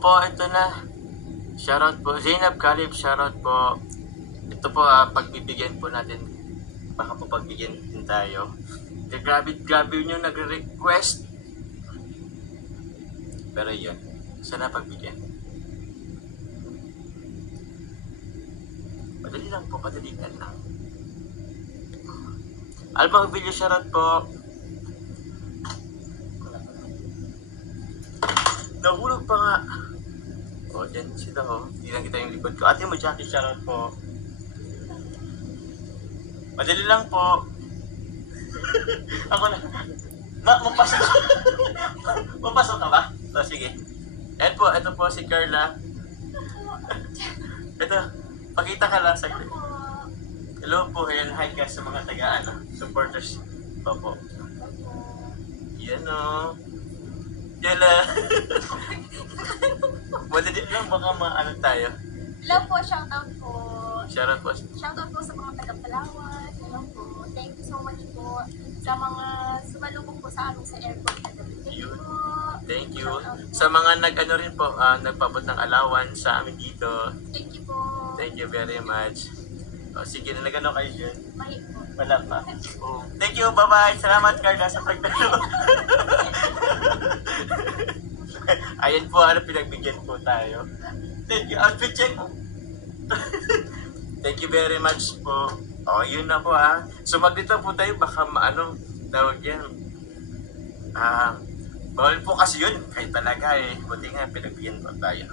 po, ito na. Shoutout po. Zainab Khalib, shoutout po. Ito po, pagbibigyan po natin. Baka po pagbigyan din tayo. Grabe nyo nagre-request. Pero yun, sana pagbigyan. Madali lang po, madali lang. Albang video shoutout po. Nahulog pa nga. O, dyan sila ho. Hindi lang kita yung likod ko. Ate mo, Jackie, shoutout po. Madali lang po. Ako na. Mapasok. Mapasok ka ba? O, sige. Ayan po, ito po si Carla. Ito, pakita ka lang saglit. Hello po, ayan, hi guys sa mga supporters. Opo. Yan o. Yan lang. Madali lang, baka maano tayo. Hello po, shoutout po. Shoutout po. Shoutout po sa mga taga-Palawan. Hello po. Thank you so much po sa mga sumalubong po sa amin sa airport na gabi. Thank you po. Thank you. Sa mga nag-ano rin po, nagpabot ng allowance sa amin dito. Thank you po. Thank you very much. O, sige, nalagano kayo dyan. Mahit po. Wala pa. Oh. Thank you, bye-bye. Salamat, Carla, sa pagtanong. Ayan po, pinagbigyan po tayo. Thank you, outfit check. Thank you very much po. O, yun na po Sumaglit lang po tayo, baka tawag yan. Bawal po kasi yun. Kahit talaga buti nga, pinagbigyan po tayo.